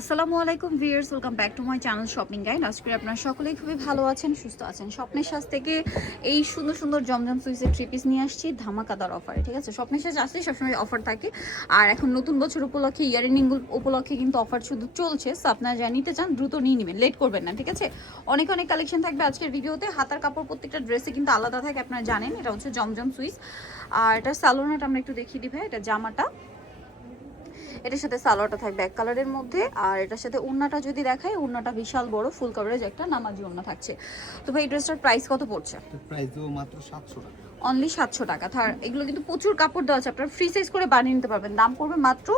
আসসালামু আলাইকুম viewers, welcome back to my channel shopping guide. আজকে আপনারা সকলেই খুবই ভালো আছেন, সুস্থ আছেন। স্বপ্নের সাজ থেকে এই সুন্দর সুন্দর জমজম সুইসের থ্রি পিস নিয়ে আসছি ধামাকাদার অফারে। ঠিক আছে, স্বপ্নের সাজ আসলে সবসময় অফার থাকে। আর এখন নতুন বছর উপলক্ষে, ইয়ারিং উপলক্ষে কিন্তু অফার শুধু চলছে। সো আপনারা যা নিতে চান দ্রুত নিয়ে নেবেন, লেট করবেন না। ঠিক আছে, অনেক অনেক কালেকশন থাকবে আজকের ভিডিওতে। হাতার কাপড় প্রত্যেকটা ড্রেসে কিন্তু আলাদা থাকে, আপনারা জানেন। এটা হচ্ছে জমজম সুইস। আর এটা সালোনাটা আমরা একটু দেখিয়ে দিই ভাই। এটা জামাটা, এটার সাথে সালোয়ারটা থাকবে এক কালারের মধ্যে। আর এটার সাথে ওড়নাটা যদি দেখাই, ওড়নাটা বিশাল বড় ফুল কভারেজ একটা নামাজি ওড়না থাকছে। তো ভাই এই ড্রেসটার প্রাইস কত পড়ছে? প্রাইস দেবো মাত্র 700 টাকা। অনলি 700 টাকা। এগুলো কিন্তু প্রচুর কাপড় দেওয়া আছে, আপনারা ফ্রি সাইজ করে বানিয়ে নিতে পারবেন। দাম পড়বে মাত্র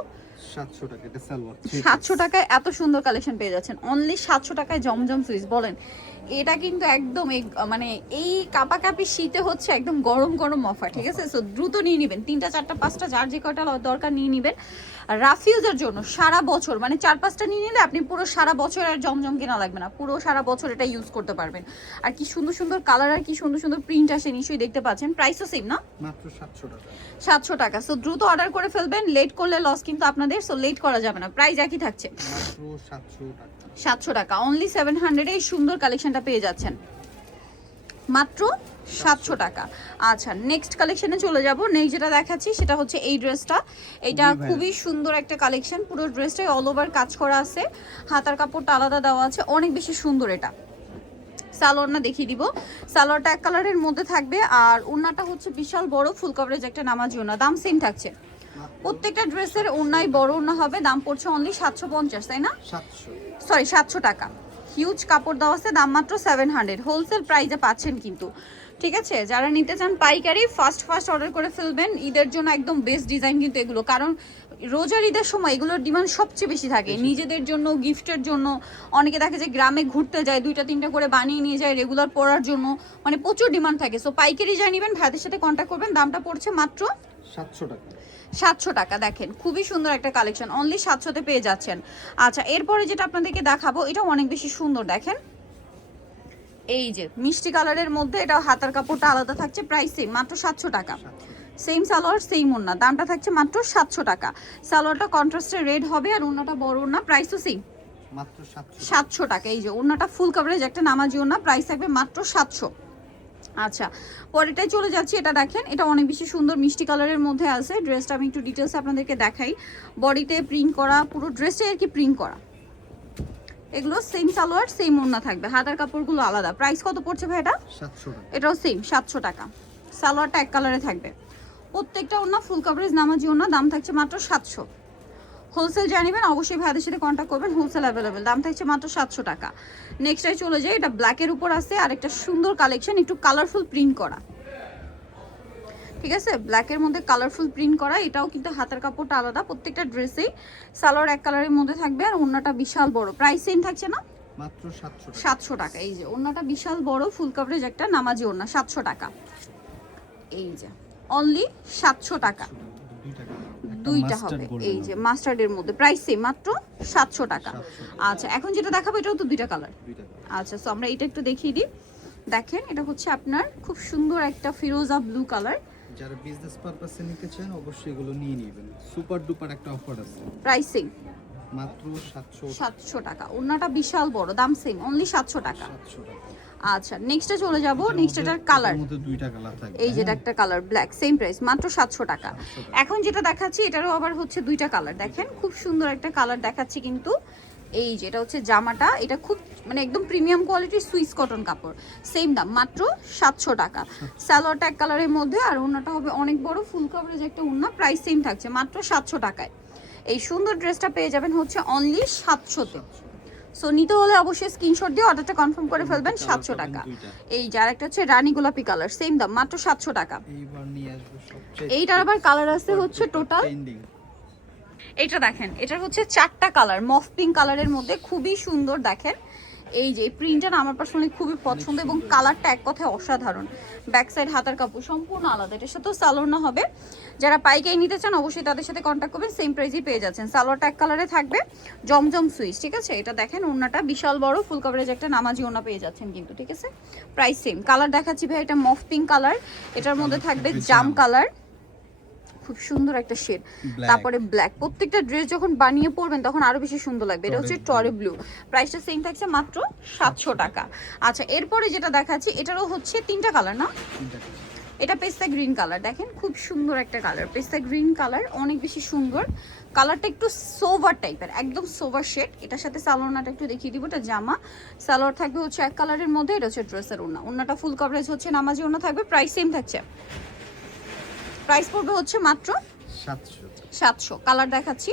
700 টাকা। এটা সালোয়ার 700 টাকায় এত সুন্দর কালেকশন পেয়ে যাচ্ছেন। অনলি 700 টাকায় জমজম সুইস। বলেন, এটা কিন্তু একদম মানে এই কাপাকাপি শীতে হচ্ছে একদম গরম গরম অফার। ঠিক আছে, সো দ্রুত নিয়ে নেবেন, 3টা 4টা 5টা যার যে কয়টা দরকার নিয়ে নেবেন। রাফিউজের জন্য সারা বছর, মানে 4-5টা নিয়ে নিলে আপনি পুরো সারা বছর আর জমজম কেনা লাগবে না, পুরো সারা বছর এটা ইউজ করতে পারবেন। আর কি সুন্দর সুন্দর কালার আর কি সুন্দর সুন্দর প্রিন্ট আসে, নিশ্চয়ই দেখতে পাচ্ছেন। প্রাইসও সেম না, মাত্র 700 টাকা। 700 টাকা। সো দ্রুত অর্ডার করে ফেলবেন, লেট করলে লস কিন্তু আপনাদের। সো লেট করা যাবে না, প্রাইস একই থাকছে মাত্র 700 টাকা। 700 টাকা। অনলি 700 এই সুন্দর কালেকশনটা পেয়ে যাচ্ছেন মাত্র 700 টাকা। আচ্ছা, নেক্সট কালেকশনে চলে যাব। নেক্সট যেটা দেখাচ্ছি সেটা হচ্ছে এই ড্রেসটা। এটা খুবই সুন্দর একটা কালেকশন, পুরো ড্রেসটাই অল ওভার কাজ করা আছে, হাতার কাপড়টা আলাদা দেওয়া আছে, অনেক বেশি সুন্দর। এটা সালোয়ারটা দেখিয়ে দিব। সালোয়ারটা এক কালারের মধ্যে থাকবে, আর ওড়নাটা হচ্ছে বিশাল বড় ফুল কভারেজ একটা নামাজি ওড়না। দাম সেম থাকছে, প্রত্যেকটা ড্রেসের ওড়নাই বড় ওড়না হবে। দাম পড়ছে অনলি 750, তাই না? 700 টাকা। হিউজ কাপড় দেওয়া আছে, দাম মাত্র 700। হোলসেল প্রাইসে পাচ্ছেন কিন্তু। ঠিক আছে, যারা নিতে চান পাইকারি ফার্স্ট অর্ডার করে ফেলবেন। ঈদের জন্য একদম বেস্ট ডিজাইন কিন্তু এগুলো, কারণ রোজার ঈদের সময় এগুলোর ডিমান্ড সবচেয়ে বেশি থাকে। নিজেদের জন্য, গিফটের জন্য, অনেকে দেখে যে গ্রামে ঘুরতে যায় 2টা 3টা করে বানিয়ে নিয়ে যায় রেগুলার পরার জন্য, মানে প্রচুর ডিমান্ড থাকে। সো পাইকারি যা নেবেন ভাইদের সাথে কন্ট্যাক্ট করবেন। দামটা পড়ছে মাত্র 700 টাকা। 700 টাকা। দেখেন খুবই সুন্দর একটা কালেকশন, অনলি 700-তে পেয়ে যাচ্ছেন। আচ্ছা, এরপরে যেটা আপনাদেরকে দেখাবো এটা অনেক বেশি সুন্দর। দেখেন এই যে মিষ্টি কালারের মধ্যে, এটা হাতার কাপড়টা আলাদা থাকছে, প্রাইস সেম, মাত্র 700 টাকা। সেম সালোয়ার সেম ওড়না, দামটা থাকছে মাত্র 700 টাকা। সালোয়ারটা কন্ট্রাস্টে রেড হবে, আর ওড়নাটা বড় ওড়না, প্রাইসও সেম মাত্র 700 টাকা। এই যে ওড়নাটা ফুল কভারেজ একটা নামাজি ওড়না, প্রাইস থাকবে মাত্র 700। আচ্ছা, পরেরটাই চলে যাচ্ছি। এটা দেখেন, এটা অনেক বেশি সুন্দর মিষ্টি কালারের মধ্যে আছে। ড্রেসটা আমি একটু ডিটেলস আপনাদেরকে দেখাই। বডিতে প্রিন্ট করা, পুরো ড্রেসে আর কি প্রিন্ট করা। এগুলো সেম সালোয়ার সেম ওড়না থাকবে, হাতার কাপড়গুলো আলাদা। প্রাইস কত পড়ছে ভাই এটা? 700 টাকা। এটাও সেম 700 টাকা। সালোয়ারটা এক কালারে থাকবে, প্রত্যেকটা ওড়না ফুল কভারেজ নামাজি ওড়না, দাম থাকছে মাত্র 700। হোলসেল জানিবেন অবশ্যই ভাইদের সাথে কন্ট্যাক্ট করবেন, হোলসেল অ্যাভেলেবেল। দাম থাকছে মাত্র 700 টাকা। নেক্সটটাই চলে যাই। এটা ব্ল্যাকের উপর আছে, আর একটা সুন্দর কালেকশন, একটু কালারফুল প্রিন্ট করা। ঠিক আছে, ব্ল্যাকের মধ্যে কালারফুল প্রিন্ট করা। এটাও কিন্তু হাতের কাপড়টা আলাদা, প্রত্যেকটা ড্রেসেই সালোয়ার এক কালারের মধ্যে থাকবে, আর ওড়নাটা বিশাল বড়। প্রাইস সেম থাকছে না, মাত্র 700 টাকা। 700 টাকা। এই যে ওড়নাটা বিশাল বড় ফুল কভারেজ একটা নামাজি ওড়না, 700 টাকা। এই যে অনলি 700 টাকা। দুইটা হবে, এই যে মাস্টার্ডের মধ্যে, প্রাইস সেম, মাত্র 700 টাকা। আচ্ছা, এখন যেটা দেখাবো এটাও তো দুইটা কালার। আচ্ছা, সো আমরা এটা একটু দেখিয়ে দিই। দেখেন, এটা হচ্ছে আপনার খুব সুন্দর একটা ফিরোজা ব্লু কালার। যারা বিজনেস পারপাসে নিতে চান অবশ্যই এগুলো নিয়ে নেবেন, সুপার ডুপার একটা অফার আছে। প্রাইস সেম, মাত্র 700 টাকা। ওড়নাটা বিশাল বড়, দাম সেম, অনলি 700 টাকা। 700 টাকা। আচ্ছা, নেক্সটে চলে যাব। নেক্সট এটার কালার, এর মধ্যে দুইটা কালার থাকবে। এই যেটা একটা কালার ব্ল্যাক, সেম প্রাইস, মাত্র 700 টাকা। এখন যেটা দেখাচ্ছি এটারও আবার হচ্ছে দুইটা কালার। দেখেন খুব সুন্দর একটা কালার দেখাচ্ছি কিন্তু। এই যে এটা হচ্ছে জামাটা, এটা খুব মানে একদম প্রিমিয়াম কোয়ালিটির সুইস কটন কাপড়, সেম দাম, মাত্র 700 টাকা। সালোয়ারটা এক কালারের মধ্যে, আর ওড়নাটা হবে অনেক বড় ফুল কভারেজ একটা ওড়না, প্রাইস সেম থাকছে মাত্র 700 টাকায়। এই সুন্দর ড্রেসটা পেয়ে যাবেন হচ্ছে অনলি 700-তে। সো নিতে হলে অবশ্যই স্ক্রিনশট দিয়ে অর্ডারটা কনফার্ম করে ফেলবেন। 700 টাকা। এই যার একটা হচ্ছে রানী গোলাপি কালার, সেম দাম, মাত্র 700 টাকা। এইবার নিয়ে আসবো সবচেয়ে এইটার আবার কালার আছে হচ্ছে টোটাল, এটা দেখেন, এটার হচ্ছে 4টা কালার, মফ পিঙ্ক কালারের মধ্যে, খুবই সুন্দর। দেখেন এই যে প্রিন্টটা আমার পার্সোনালি খুবই পছন্দ, এবং কালারটা এক কথায় অসাধারণ। ব্যাক সাইড হাতার কাপড় সম্পূর্ণ আলাদা, এটার সাথেও সালোয়ার হবে। যারা পাইকারি নিতে চান অবশ্যই তাদের সাথে কন্ট্যাক্ট করবেন, সেম প্রাইসেই পেয়ে যাচ্ছেন। সালোয়ারটা এক কালারে থাকবে, জমজম সুইচ। ঠিক আছে, এটা দেখেন ওড়নাটা বিশাল বড় ফুল কভারেজ একটা নামাজি ওড়না পেয়ে যাচ্ছেন কিন্তু। ঠিক আছে, প্রাইস সেম। কালার দেখাচ্ছি ভাই, এটা মফ পিঙ্ক কালার, এটার মধ্যে থাকবে জাম কালার, খুব সুন্দর একটা শেড, Black। তারপরে ব্ল্যাক। প্রত্যেকটা ড্রেস যখন বানিয়ে পরবেন তখন আরো বেশি সুন্দর লাগবে। এটা হচ্ছে টরে ব্লু, প্রাইসটা সেম থাকছে মাত্র 700 টাকা। আচ্ছা এরপরে যেটা দেখাচ্ছি এটারও হচ্ছে 3টা কালার না, এটা পেস্তা গ্রিন কালার, দেখেন খুব সুন্দর একটা কালার, পেস্তা গ্রিন কালার, অনেক বেশি সুন্দর কালারটা, একটু সোভার টাইপের, একদম সোভার শেড। এটার সাথে সালোয়ারটা একটু দেখিয়ে দিব, এটা জামা, সালোয়ার থাকবে হচ্ছে এক কালারের মধ্যে, এটা হচ্ছে ড্রেসের ওড়না, ওড়নাটা ফুল কভারেজ হচ্ছে নামাজি ওড়না থাকবে, প্রাইস সেম থাকছে, প্রাইস পড়বে হচ্ছে মাত্র 700। কালার দেখাচ্ছি,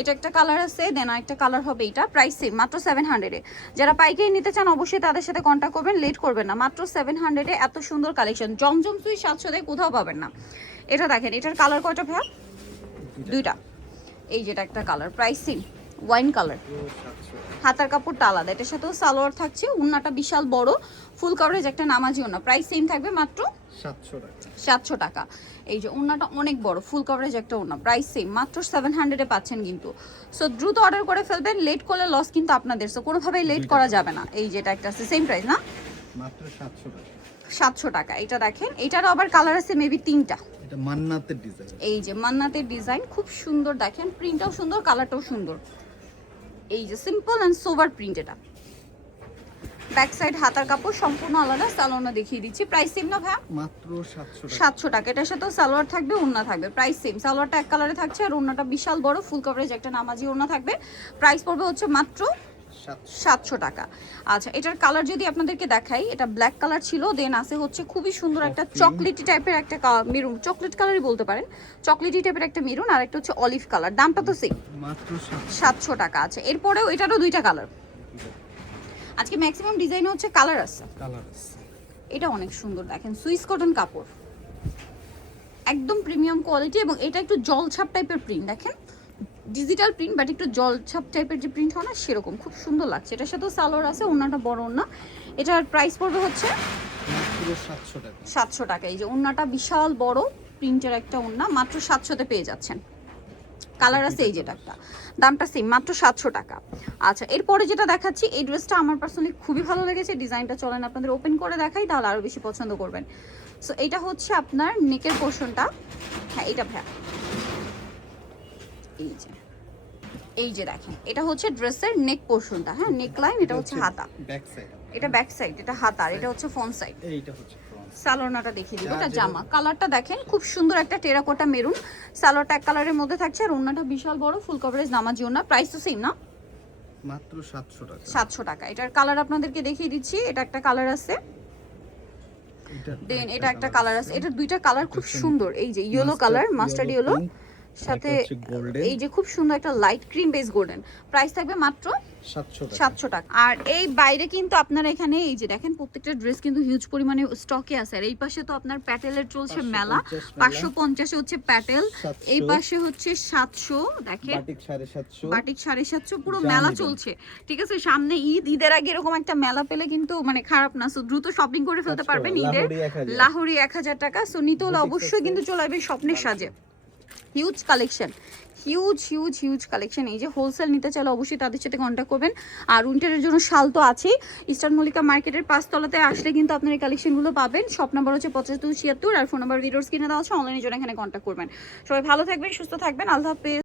এটা একটা কালার আছে, দেন আরেকটা কালার হবে এটা, প্রাইস সেম মাত্র 700 এ। যারা পাইকারি নিতে চান অবশ্যই তাদের সাথে কন্ট্যাক্ট করবেন, লেট করবেন না, মাত্র 700 এ এত সুন্দর কালেকশন। জমজম সুই 700 দিয়ে কোথাও পাবেন না। এটা দেখেন, এটার কালার কয়টা ভাইয়া? 2টা। এই যেটা একটা colour, price same, wine colour, হাতার কাপড়টা আলাদা, এটার সাথেও সালোয়ার থাকছে, ওড়নাটা বিশাল বড়, ফুল কভারেজ একটা নামাজি ওড়না, প্রাইস সেম থাকবে মাত্র 700 টাকা। এই যে ওড়নাটা অনেক বড়, ফুল কভারেজ একটা ওড়না, প্রাইস সেম মাত্র 700 এ পাচ্ছেন কিন্তু। সো দ্রুত অর্ডার করে ফেলবেন, লেট করলে লস কিন্তু আপনাদের, সো কোনোভাবেই লেট করা যাবে না। এই যেটা একটা আছে সেম প্রাইস না, মাত্র 700 টাকা। এটা দেখেন, এটারও আবার কালার আছে মেবি 3টা। এটা মান্নাতের ডিজাইন, এই যে মান্নাতের ডিজাইন, খুব সুন্দর, দেখেন প্রিন্টটাও সুন্দর, কালারটাও সুন্দর। এই যে সিম্পল অ্যান্ড সোভার প্রিন্ট, এটা ব্যাক সাইড হাতার কাপড় সম্পূর্ণ আলাদা, সালোয়ারটা দেখিয়ে দিচ্ছি, প্রাইস সেম না ভাইয়া? মাত্র 700 টাকা। এটার সাথেও সালোয়ার থাকবে, ওড়না থাকবে, প্রাইস সেম, সালোয়ারটা এক কালারে থাকছে আর ওড়নাটা বিশাল বড়, ফুল কভারেজ একটা নামাজি ওড়না থাকবে, প্রাইস পড়বে হচ্ছে মাত্র 700 টাকা। আচ্ছা এটার কালার যদি আপনাদেরকে দেখাই, এটা ব্ল্যাক কালার ছিল, দেন আছে হচ্ছে খুবই সুন্দর একটা চকলেটি টাইপের একটা মেরুন, চকলেট কালারই বলতে পারেন, চকলেটি টাইপের একটা মেরুন, আর একটা হচ্ছে অলিভ কালার, দামটা তো সেম, মাত্র 700 টাকা। আছে এরপরেও এটারও 2টা কালার, আজকে ম্যাক্সিমাম ডিজাইনে হচ্ছে কালার আছে। এটা অনেক সুন্দর, দেখেন সুইস কটন কাপড়, একদম প্রিমিয়াম কোয়ালিটি, এবং এটা একটু জলছাপ টাইপের প্রিন্ট, দেখেন ডিজিটাল প্রিন্ট বাট একটু জলছাপ টাইপের যে প্রিন্ট হয় না সেরকম, খুব সুন্দর লাগছে। এটার সাথেও সালোয়ার আছে, ওড়নাটা বড় ওড়না, এটার প্রাইস পড়বে হচ্ছে মাত্র 700 টাকা। এই যে ওড়নাটা বিশাল বড় প্রিন্টের একটা ওড়না, মাত্র 700-তে পেয়ে যাচ্ছেন। কালার আছে এই যেটা একটা, দামটা সেম মাত্র 700 টাকা। আচ্ছা এরপরে যেটা দেখাচ্ছি, এই ড্রেসটা আমার পার্সোনালি খুবই ভালো লেগেছে, ডিজাইনটা চলেন আপনাদের ওপেন করে দেখাই, তাহলে আরো বেশি পছন্দ করবেন। সো এটা হচ্ছে আপনার নেকের পোর্শনটা, হ্যাঁ এটা ভাইয়া, এই যে দেখেন এটা হচ্ছে ড্রেসের নেক পোর্শনটা, হ্যাঁ নেক লাইন, এটা হচ্ছে হাতা, ব্যাক সাইড, এটা ব্যাক সাইড, এটা হাতা, আর এটা হচ্ছে ফ্রন্ট সাইড। এইটা হচ্ছে সালোয়ারটা দেখিয়ে দিব, এটা জামা, কালারটা দেখেন খুব সুন্দর একটা টেরাকোটা মেরুন, সালোয়ারটা এক কালারের মধ্যে থাকছে, আর ওড়নাটা বিশাল বড়, ফুল কভারেজ নামাজি ওড়না, প্রাইস তো সেম না, মাত্র 700 টাকা। এটার কালার আপনাদেরকে দেখিয়ে দিচ্ছি, এটা একটা কালার আছে, দেন এটা একটা কালার আছে, এটা 2টা কালার খুব সুন্দর, এই যে ইয়েলো কালার, মাস্টার্ড ইয়েলো, সাথে এই যে খুব সুন্দর একটা light cream base golden, price থাকবে মাত্র 700 টাকা। আর এই বাইরে কিন্তু আপনারা এখানে এই যে দেখেন প্রত্যেকটা ড্রেস কিন্তু হিউজ পরিমাণে স্টকে আছে, আর এই পাশে তো আপনার প্যাটেলের চলছে মেলা, 550 হচ্ছে প্যাটেল, এই পাশে হচ্ছে 700, দেখেন বাটিক 750, পুরো মেলা চলছে, ঠিক আছে। সামনে ঈদ, ঈদের আগে এরকম একটা মেলা পেলে কিন্তু মানে খারাপ না, সো দ্রুত শপিং করে ফেলতে পারবেন ঈদের, লাহোরি 1000 টাকা। সো নিতে হলে অবশ্যই কিন্তু চলে আসবে স্বপ্নের সাজে, হিউজ কালেকশন, হিউজ কালেকশন। এই যে হোলসেল নিতে চাইলে অবশ্যই তাদের সাথে কন্ট্যাক্ট করবেন। আর উইন্টারের জন্য শাল তো আছেই, ইস্টার্ন মল্লিকা মার্কেটের 5 তলাতে আসলে কিন্তু আপনার এই কালেকশনগুলো পাবেন। শপ নাম্বার হচ্ছে 7576, আর ফোন নাম্বার ভিডিওস কিনে দেওয়া আছে, অনলাইনের জন্য এখানে কন্ট্যাক্ট করবেন। সবাই ভালো থাকবেন, সুস্থ থাকবেন, আল্লাহ হাফেজ।